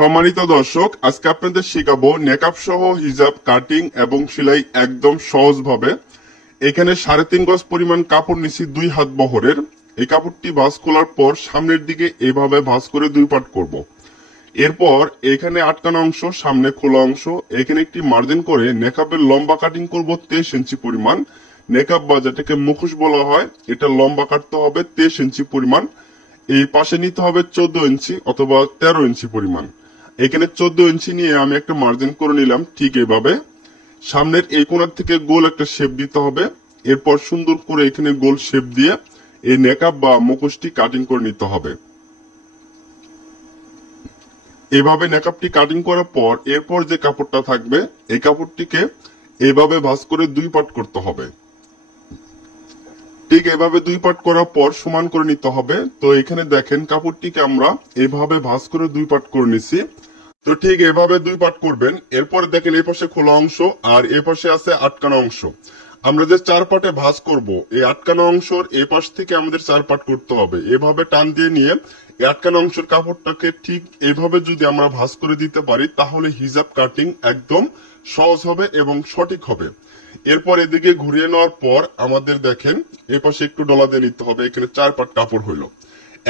সম্মানিত দর্শক, আজকে আপনাদের শেখাবো নেকাব সহ হিজাব কাটিং এবং সেলাই একদম সহজ ভাবে। এখানে 3.5 গজ পরিমাণ কাপড় নিচ্ছি 2 হাত বহরের। এই কাপড়টি ভাঁজ খোলার পর সামনের দিকে এভাবে ভাঁজ করে 2 পার্ট করব। এরপর এখানে আটকানো অংশ, সামনে খোলা অংশ, এখানে একটি মার্জিন করে নেকাবের লম্বা কাটিং করব 23 ইঞ্চি পরিমাণ। নেকাব বা যেটাকে মুখোশ বলা হয়, এটা লম্বা কাটতে হবে 23 ইঞ্চি পরিমাণ। এই পাশে নিতে হবে 14 ইঞ্চি অথবা 13 ইঞ্চি পরিমাণ। এখানে 14 ইঞ্চি নিয়ে আমি একটা মার্জিন করে নিলাম। ঠিক এইভাবে সামনের এই কোণার থেকে গোল একটা শেপ দিতে হবে। এরপর সুন্দর করে এখানে গোল শেপ দিয়ে এই নেকাব বা মুখোশটি কাটিং করে নিতে হবে। এভাবে নেকাবটি কাটিং করার পর এরপর যে কাপড়টা থাকবে এই কাপড়টিকে এভাবে ভাঁজ করে 2 পার্ট করতে হবে। ঠিক এভাবে 2 পার্ট করার পর সমান করে নিতে হবে। তো এখানে দেখেন কাপড়টিকে আমরা এভাবে ভাঁজ করে 2 পার্ট করে নিছি। তো ঠিক এভাবে 2 পার্ট করবেন। এরপর দেখেন এই পাশে খোলা অংশ আর এই পাশে আছে আটকানো অংশ। আমরা যে 4 পার্টে ভাঁজ করব, এই আটকানো অংশের এই পাশ থেকে আমাদের 4 পার্ট করতে হবে। এভাবে টান দিয়ে নিয়ে এই আটকানো অংশের কাপড়টাকে ঠিক এভাবে যদি আমরা ভাঁজ করে দিতে পারি তাহলে হিজাব কাটিং একদম সহজ হবে এবং সঠিক হবে। এরপর এদিকে ঘুরিয়ে নেওয়ার পর আমাদের দেখেন এই পাশে একটু ডলা দিয়ে নিতে হবে। এখানে 4 পার্ট কাপড় হইলো।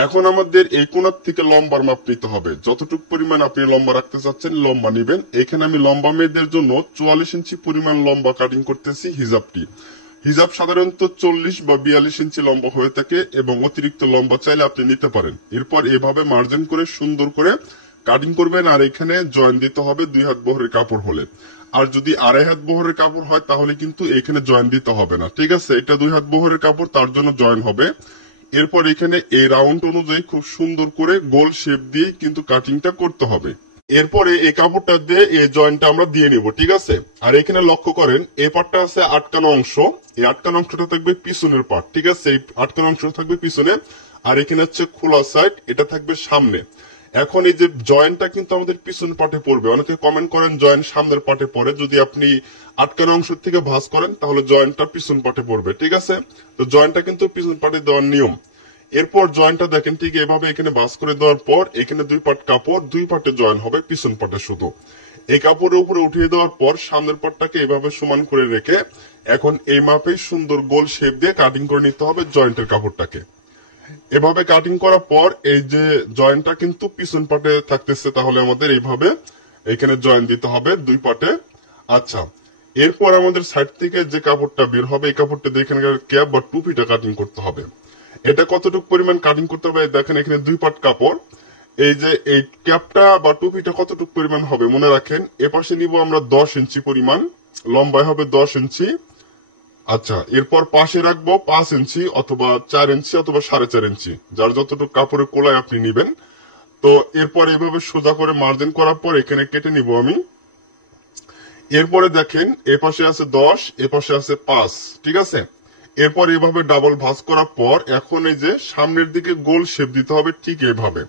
এখন আমাদের এই কোণার থেকে লম্বার মাপ নিতে হবে। যতটুকু পরিমাণ আপনি লম্বা রাখতে চাচ্ছেন লম্বা নিবেন। এখানে আমি লম্বা মেয়েদের জন্য 44 ইঞ্চি পরিমাণ লম্বা কাটিং করতেছি হিজাবটি। হিজাব সাধারণত 40 বা 42 ইঞ্চি লম্বা হয়ে থাকে এবং অতিরিক্ত লম্বা চাইলে আপনি নিতে পারেন। এরপর এভাবে মার্জিন করে সুন্দর করে কাটিং করবেন। আর এখানে জয়েন দিতে হবে 2 হাত বহরের কাপড় হলে। আর যদি 2.5 হাত বহরের কাপড় হয় তাহলে কিন্তু এখানে জয়েন দিতে হবে না। ঠিক আছে, এটা 2 হাত বহরের কাপড়, তার জন্য জয়েন হবে। এরপর এখানে এই রাউন্ড অনুযায়ী খুব সুন্দর করে গোল শেপ দিয়ে কিন্তু কাটিংটা করতে হবে। এরপরে এই কাপড়টা দিয়ে এই জয়েন্টটা আমরা দিয়ে নিব। ঠিক আছে, আর এখানে লক্ষ্য করেন এই পার্টটা আছে আটকানো অংশ। এই আটকানো অংশটা থাকবে পিছনের পার্ট। ঠিক আছে, এই আটকানো অংশটা থাকবে পিছনে আর এখানে হচ্ছে খোলা সাইড, এটা থাকবে সামনে। এখন এই যে জয়েন্টটা কিন্তু আমাদের পিছন পার্টে পড়বে। অনেকে কমেন্ট করেন জয়েন্ট সামনের পার্টে পড়ে। যদি আপনি আটকানো অংশ থেকে ভাঁজ করেন তাহলে জয়েন্টটা পিছন পার্টে পড়বে। ঠিক আছে, তো জয়েন্টটা কিন্তু পিছন পার্টে দেওয়ার নিয়ম। এরপর জয়েন্টটা দেখেন ঠিক এভাবে এখানে ভাঁজ করে দেওয়ার পর এখানে 2 পার্ট কাপড়, 2 পার্টে জয়েন হবে পিছন পার্টে শুধু। এই কাপড়ের উপরে উঠিয়ে দেওয়ার পর সামনের পার্টটাকে এভাবে সমান করে রেখে এখন এই মাপে সুন্দর গোল শেপ দিয়ে কাটিং করে নিতে হবে জয়েন্টের কাপড়টাকে। এভাবে কাটিং করার পর এই যে জয়েন্টটা কিন্তু পিছন পার্টে থাকতেছে, তাহলে আমাদের এইভাবে এখানে জয়েন দিতে হবে 2 পার্টে। আচ্ছা, এরপর আমাদের সাইড থেকে যে কাপড়টা বের হবে এই কাপড়টা দিয়ে এখানকার ক্যাপ বা টুপিটা কাটিং করতে হবে। এটা কতটুকু পরিমাণ কাটিং করতে হবে দেখেন, এখানে 2 পার্ট কাপড়। এই যে এই ক্যাপটা বা টুপিটা কতটুকু পরিমাণ হবে মনে রাখেন। এপাশে নিব আমরা 10 ইঞ্চি পরিমাণ, লম্বায় হবে 10 ইঞ্চি। আচ্ছা, এরপর পাশে রাখবো 5 ইঞ্চি অথবা 4 ইঞ্চি অথবা 4.5 ইঞ্চি, যার যতটুকু কাপড়ের কোলায় আপনি নিবেন। তো এরপর এভাবে সোজা করে মার্জিন করার পর এখানে কেটে নিব আমি। এরপরে দেখেন এপাশে আছে 10, এপাশে আছে 5। ঠিক আছে, এরপর এভাবে ডাবল ভাঁজ করার পর এখন এই যে সামনের দিকে গোল শেপ দিতে হবে। ঠিক এইভাবে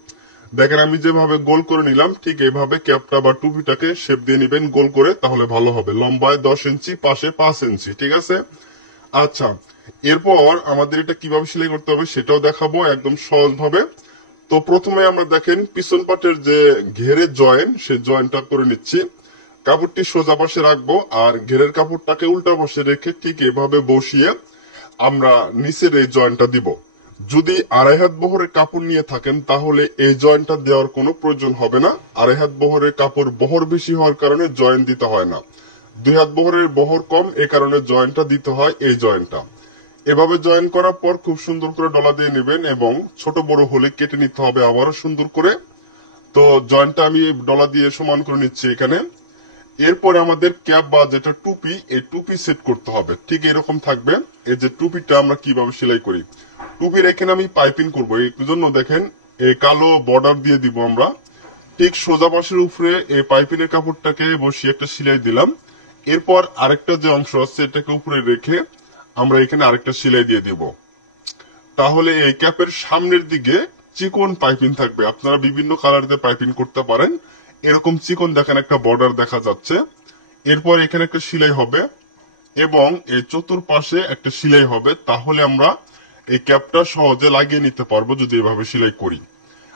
দেখেন আমি যেভাবে গোল করে নিলাম ঠিক এইভাবে ক্যাপটা বা টুপিটাকে শেপ দিয়ে নিবেন গোল করে, তাহলে ভালো হবে। লম্বায় 10 ইঞ্চি, পাশে 5 ইঞ্চি। ঠিক আছে, আচ্ছা, এরপর আমাদের এটা কিভাবে সেলাই করতে হবে সেটাও দেখাবো একদম সহজ ভাবে। তো প্রথমে আমরা দেখেন পিছন পাটের যে ঘেরের জয়েন্ট, সেই জয়েন্টটা করে নিচ্ছি। কাপড়টি সোজা পাশে রাখবো আর ঘেরের কাপড়টাকে উল্টা পাশে রেখে ঠিক এভাবে বসিয়ে আমরা নিচের এই জয়েন্টটা দিব। যদি 2.5 হাত বহরের কাপড় নিয়ে থাকেন তাহলে এই জয়েন্টটা দেওয়ার কোনো প্রয়োজন হবে না। 2.5 হাত বহরের কাপড় বহর বেশি হওয়ার কারণে জয়েন্ট দিতে হয় না। 2 হাত বহরের বহর কম, এ কারণে জয়েন্টটা দিতে হয় এই জয়েন্টটা। এভাবে জয়েন করার পর খুব সুন্দর করে ডলা দিয়ে নেবেন এবং ছোট বড় হলে কেটে নিতে হবে আবারও সুন্দর করে। তো জয়েন্টটা আমি ডলা দিয়ে সমান করে নিচ্ছি এখানে। এরপরে আমাদের ক্যাপ বা যেটা টুপি, এই টুপি সেট করতে হবে। ঠিক এরকম থাকবে। এই যে টুপিটা আমরা কিভাবে সেলাই করি, টুপির এখানে আমি পাইপিং করবো। এই জন্য দেখেন এই কালো বর্ডার দিয়ে দিব আমরা। ঠিক সোজা পাশের উপরে এই পাইপিনের কাপড়টাকে বসিয়ে একটা সেলাই দিলাম। এরপর আরেকটা যে অংশ আছে এটাকে উপরে রেখে আমরা এখানে আরেকটা সেলাই দিয়ে দিব। তাহলে এই ক্যাপের সামনের দিকে চিকন পাইপিং থাকবে। আপনারা বিভিন্ন কালার দিয়ে পাইপিং করতে পারেন। এরকম চিকন দেখেন একটা বর্ডার দেখা যাচ্ছে। এরপর এখানে একটা সেলাই হবে এবং এই চতুর্পাশে একটা সেলাই হবে। তাহলে আমরা এই ক্যাপটা সহজে লাগিয়ে নিতে পারবো যদি এভাবে সেলাই করি।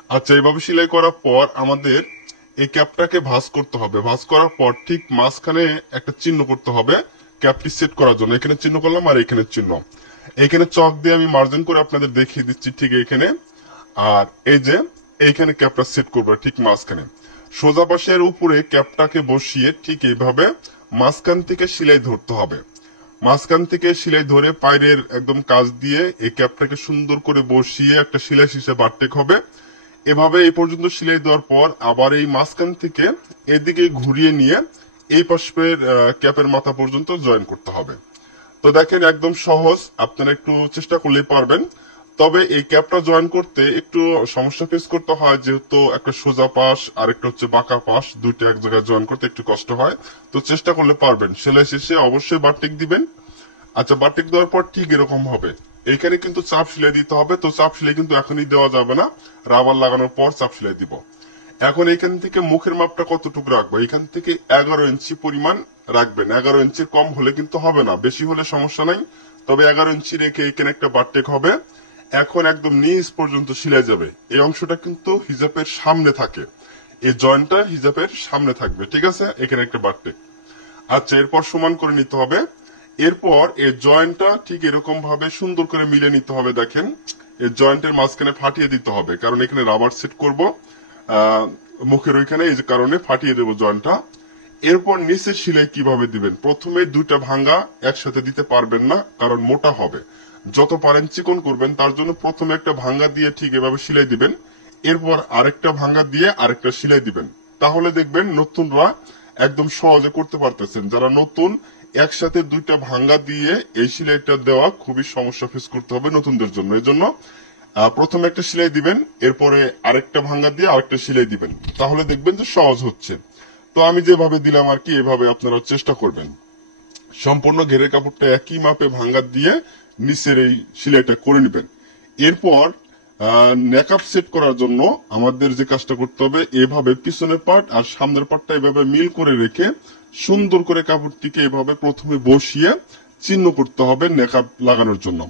আচ্ছা, এইভাবে সেলাই করার পর আমাদের এই ক্যাপটাকে ভাঁজ করতে হবে। ভাঁজ করার পর ঠিক মাঝখানে একটা চিহ্ন করতে হবে ক্যাপটি সেট করার জন্য। এখানে চিহ্ন করলাম আর এখানে চিহ্ন। এখানে চক দিয়ে আমি মার্জিন করে আপনাদের দেখিয়ে দিচ্ছি ঠিক এখানে। আর এই যে এইখানে ক্যাপটা সেট করবো ঠিক মাঝখানে। সোজা পাশের উপরে ক্যাপটাকে বসিয়ে ঠিক এইভাবে মাঝখান থেকে সেলাই ধরতে হবে। মাঝখান থেকে সেলাই ধরে পায়ের একদম কাজ দিয়ে এই ক্যাপটাকে সুন্দর করে বসিয়ে একটা সেলাই শীষে বাড়তে হবে। এভাবে এই পর্যন্ত সেলাই দেওয়ার পর আবার এই মাঝখান থেকে এদিকে ঘুরিয়ে নিয়ে এই পাশের ক্যাপের মাথা পর্যন্ত জয়েন করতে হবে। তো দেখেন একদম সহজ, আপনারা একটু চেষ্টা করলেই পারবেন। তবে এই ক্যাপটা জয়েন করতে একটু সমস্যা ফেস করতে হয়, যেহেতু একটা সোজা পাশ আর একটা হচ্ছে বাঁকা পাশ, দুইটা এক জায়গায় জয়েন করতে একটু কষ্ট হয়। তো চেষ্টা করলে পারবেন। সেলাই শেষে অবশ্যই বারটিক দিবেন। আচ্ছা, বারটিক দেওয়ার পর ঠিক এরকম হবে। এখানে কিন্তু চাপ সেলাই দিতে হবে। তো চাপ সেলাই কিন্তু এখনই দেওয়া যাবে না, রাবার লাগানোর পর চাপ সেলাই দিব। এখন এখান থেকে মুখের মাপটা কতটুকু রাখবো, এখান থেকে 11 ইঞ্চি পরিমাণ রাখবেন। 11 ইঞ্চির কম হলে কিন্তু হবে না, বেশি হলে সমস্যা নাই। তবে 11 ইঞ্চি রেখে এখানে একটা বারটেক হবে। এখন একদম নিচ পর্যন্ত সেলাই যাবে। এই অংশটা কিন্তু হিজাবের সামনে থাকে, এই জয়েন্টটা হিজাবের সামনে থাকবে, ঠিক আছে। এখানে একটা বারটেক। আচ্ছা, এরপর সমান করে নিতে হবে। এরপর এই জয়েন্টটা ঠিক এরকম ভাবে সুন্দর করে মিলে নিতে হবে। দেখেন এই জয়েন্টের মাঝখানে ফাটিয়ে দিতে হবে, কারণ এখানে রাবার সেট করব মুখের ওইখানে, এই কারণে ফাটিয়ে দেবো জয়েন্টটা। এরপর নিচে সেলাই কিভাবে দিবেন, প্রথমে দুইটা ভাঙ্গা একসাথে দিতে পারবেন না, কারণ মোটা হবে। যত পারেন চিকন করবেন, তার জন্য প্রথমে একটা ভাঙ্গা দিয়ে ঠিক এভাবে সেলাই দিবেন। এরপর আরেকটা ভাঙ্গা দিয়ে আরেকটা সেলাই দিবেন। তাহলে দেখবেন নতুনরা একদম সহজে করতে পারতেছেন। যারা নতুন, একসাথে দুইটা ভাঙ্গা দিয়ে এই সেলাইটা দেওয়া খুবই সমস্যা ফেস করতে হবে নতুনদের জন্য। এই জন্য প্রথমে একটা সেলাই দিবেন, এরপরে আরেকটা ভাঙ্গা দিয়ে আরেকটা সেলাই দিবেন, তাহলে দেখবেন যে সহজ হচ্ছে। তো আমি যেভাবে দিলাম আর কি, এভাবে আপনারা চেষ্টা করবেন। সম্পূর্ণ ঘেরের কাপড়টা একই মাপে ভাঙ্গা দিয়ে নিচের এই সেলাইটা করে নেবেন। এরপর নেকআপ সেট করার জন্য আমাদের যে কাজটা করতে হবে, এভাবে পিছনের পার্ট আর সামনের পার্টটা এভাবে মিল করে রেখে সুন্দর করে কাপড়টিকে এভাবে প্রথমে বসিয়ে চিহ্ন করতে হবে নেকআপ লাগানোর জন্য।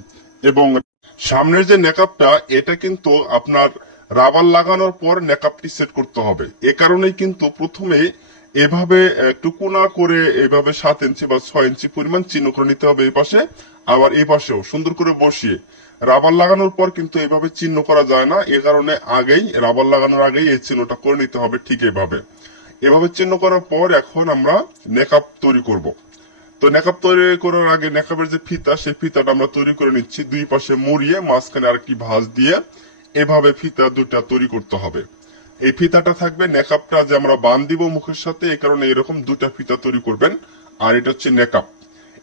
এবং সামনের যে নেকআপটা, এটা কিন্তু আপনার রাবার লাগানোর পর নেকআপটি সেট করতে হবে। এ কারণেই কিন্তু প্রথমে এভাবে একটু কোনা করে এভাবে 7 ইঞ্চি বা 6 ইঞ্চি পরিমাণ চিহ্ন করে নিতে হবে এই পাশে, আবার এই পাশেও সুন্দর করে বসিয়ে। রাবার লাগানোর পর কিন্তু এভাবে চিহ্ন করা যায় না, এ কারণে আগেই রাবার লাগানোর আগেই এই চিহ্নটা করে নিতে হবে ঠিক এভাবে। এভাবে চিহ্ন করার পর এখন আমরা নেকআপ তৈরি করব। তো নেকআপ তৈরি করার আগে নেকআপের যে ফিতা, সেই ফিতাটা আমরা তৈরি করে নিচ্ছি। দুই পাশে মুড়িয়ে মাঝখানে আরেকটি ভাঁজ দিয়ে এভাবে ফিতা দুটা তৈরি করতে হবে। এই ফিতাটা থাকবে নেকআপটা যে আমরা বান দিব মুখের সাথে, এই কারণে এরকম দুটা ফিতা তৈরি করবেন। আর এটা হচ্ছে নেকআপ।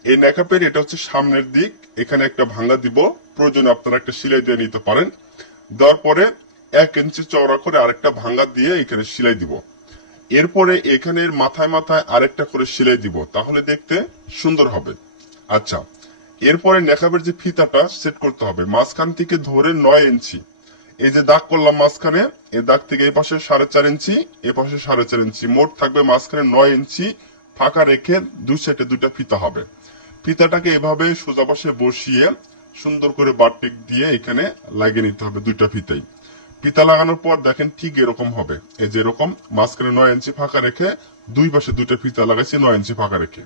এই নেকআপের এটা হচ্ছে সামনের দিক, এখানে একটা ভাঙ্গা দিব, প্রয়োজনে আপনারা একটা সেলাই দিয়ে নিতে পারেন। দেওয়ার পরে 1 ইঞ্চি চওড়া করে আরেকটা ভাঙ্গা দিয়ে এখানে সেলাই দিব। এরপরে এখানের মাথায় মাথায় আরেকটা করে সেলাই দিব, তাহলে দেখতে সুন্দর হবে। আচ্ছা, এরপরে নেকআপের যে ফিতাটা সেট করতে হবে, মাঝখান থেকে ধরে 9 ইঞ্চি, এই যে দাগ করলাম মাঝখানে, এই দাগ থেকে এই পাশে 4.5 ইঞ্চি, এ পাশে 4.5 ইঞ্চি, মোট থাকবে মাঝখানে 9 ইঞ্চি ফাঁকা রেখে দুই সাইডে দুইটা ফিতা হবে। ফিতাটাকে এভাবে সোজা পাশে বসিয়ে সুন্দর করে বারটেক দিয়ে এখানে লাগিয়ে নিতে হবে দুইটা ফিতাই। ফিতা লাগানোর পর দেখেন ঠিক এরকম হবে, এই যে এরকম মাঝখানে 9 ইঞ্চি ফাঁকা রেখে দুই পাশে দুইটা ফিতা লাগাইছি 9 ইঞ্চি ফাঁকা রেখে।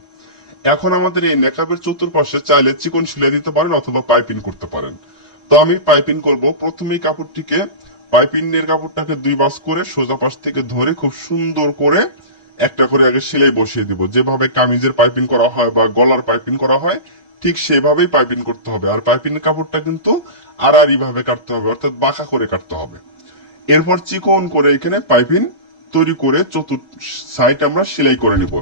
এখন আমাদের এই নেকআপের চতুর্পাশে চাইলে চিকন সেলাই দিতে পারেন অথবা পাইপিং করতে পারেন। তো আমি পাইপিং করব। প্রথমেই কাপড়টিকে, পাইপিংয়ের কাপড়টাকে 2 ভাঁজ করে সোজা পাশ থেকে ধরে খুব সুন্দর করে একটা করে আগে সেলাই বসিয়ে দিব। যেভাবে কামিজের পাইপিং করা হয় বা গলার পাইপিং করা হয়, ঠিক সেভাবেই পাইপিং করতে হবে। আর পাইপিং কাপড়টা কিন্তু আড়াআড়ি ভাবে কাটতে হবে, অর্থাৎ বাঁকা করে কাটতে হবে। এরপর চিকন করে এখানে পাইপিং তৈরি করে চতুর্থ সাইড আমরা সেলাই করে নিব।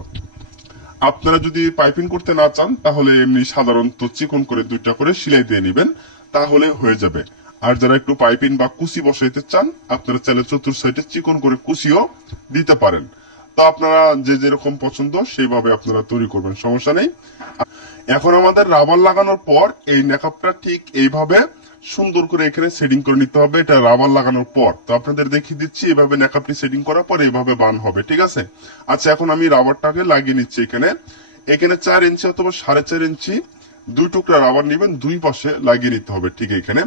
আপনারা যদি পাইপিং করতে না চান, তাহলে এমনি সাধারণত চিকন করে দুইটা করে সেলাই দিয়ে নিবেন, তাহলে হয়ে যাবে। আর যারা একটু পাইপিং বা কুচি বসাইতে চান, আপনারা চাইলে চতুর্থ সাইডে চিকন করে কুচিও দিতে পারেন। তো আপনারা যে যেরকম পছন্দ সেইভাবে আপনারা তৈরি করবেন, সমস্যা নেই। এখন আমাদের রাবার লাগানোর পর এই নেকআপটা ঠিক এইভাবে সুন্দর করে এখানে সেটিং করে নিতে হবে। এটা রাবার লাগানোর পর তো আপনাদের দেখিয়ে দিচ্ছি, এভাবে নেকআপটি সেটিং করার পর এইভাবে বান হবে, ঠিক আছে। আচ্ছা, এখন আমি রাবারটাকে লাগিয়ে নিচ্ছি। এখানে 4 ইঞ্চি অথবা 4.5 ইঞ্চি 2 টুকরা রাবার নেবেন, 2 পাশে লাগিয়ে নিতে হবে। ঠিক এখানে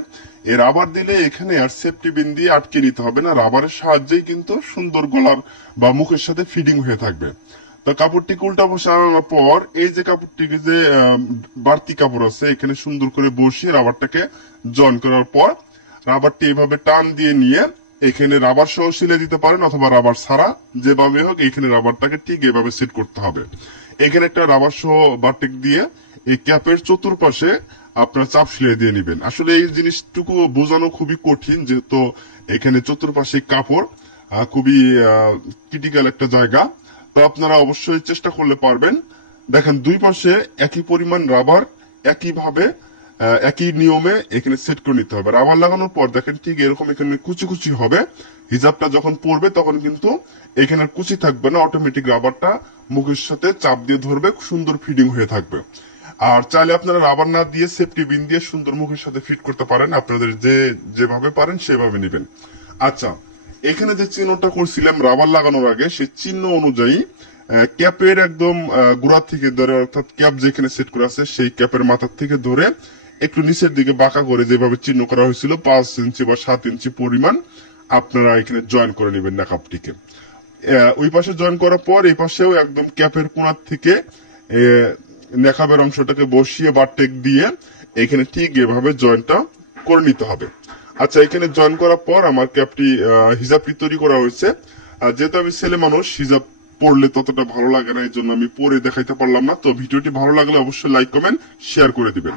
এই রাবার দিলে এখানে আর সেফটি পিন দিয়ে আটকে নিতে হবে না, রাবারের সাহায্যেই কিন্তু সুন্দর গলার বা মুখের সাথে ফিটিং হয়ে থাকবে। তো কাপড়টিকে উল্টা বসে আনানোর পর এই যে কাপড়টিকে যে বাড়তি কাপড় আছে এখানে সুন্দর করে বসিয়ে রাবারটাকে জয়েন করার পর রাবারটি এইভাবে টান দিয়ে নিয়ে এখানে রাবার সহ সিলে দিতে পারেন অথবা রাবার ছাড়া, যেভাবে হোক এখানে রাবারটাকে ঠিক এভাবে সেট করতে হবে। এখানে একটা রাবার সহ বারটেক দিয়ে এই ক্যাপের চতুর্পাশে আপনার চাপ সিলাই দিয়ে নেবেন। আসলে এই জিনিসটুকু বোঝানো খুবই কঠিন, যেহেতু এখানে চতুর্পাশে কাপড় খুবই ক্রিটিক্যাল একটা জায়গা। তো আপনারা অবশ্যই চেষ্টা করলে পারবেন। দেখেন 2 পাশে একই পরিমাণ রাবার একইভাবে একই নিয়মে এখানে সেট করে নিতে হবে। রাবার লাগানোর পর দেখেন ঠিক এরকম এখানে কুচি কুচি হবে। হিজাবটা যখন পরবে তখন কিন্তু এখানে কুচি থাকবে না, অটোমেটিক রাবারটা মুখের সাথে চাপ দিয়ে ধরবে, সুন্দর ফিটিং হয়ে থাকবে। আর চাইলে আপনারা রাবার না দিয়ে সেফটি বিন দিয়ে সুন্দর মুখের সাথে ফিট করতে পারেন, আপনাদের যেভাবে পারেন সেভাবে নেবেন। আচ্ছা, এখানে যে চিহ্নটা করছিলাম রাবার লাগানোর আগে সেই চিহ্ন অনুযায়ী ক্যাপের একদম গোড়া থেকে ধরে, অর্থাৎ ক্যাপ যেখানে সেট করা আছে সেই ক্যাপের মাথার থেকে ধরে একটু নিচের দিকে বাঁকা করে যেভাবে চিহ্ন করা হয়েছিল 5 ইঞ্চি বা 7 ইঞ্চি পরিমাণ আপনারা এখানে জয়েন করে নেবেন নাকাপটিকে। ওই পাশে জয়েন করার পর এই পাশেও একদম ক্যাপের কোণার থেকে নেকাবের অংশটাকে বসিয়ে বা টেক দিয়ে এখানে ঠিক এভাবে জয়েনটা করে নিতে হবে। আচ্ছা, এখানে জয়েন করার পর আমার ক্যাপটি হিজাবটি তৈরি করা হয়েছে। যেহেতু আমি ছেলে মানুষ, হিজাব পড়লে ততটা ভালো লাগে না, এই জন্য আমি পরে দেখাইতে পারলাম না। তো ভিডিওটি ভালো লাগলে অবশ্যই লাইক কমেন্ট শেয়ার করে দিবেন।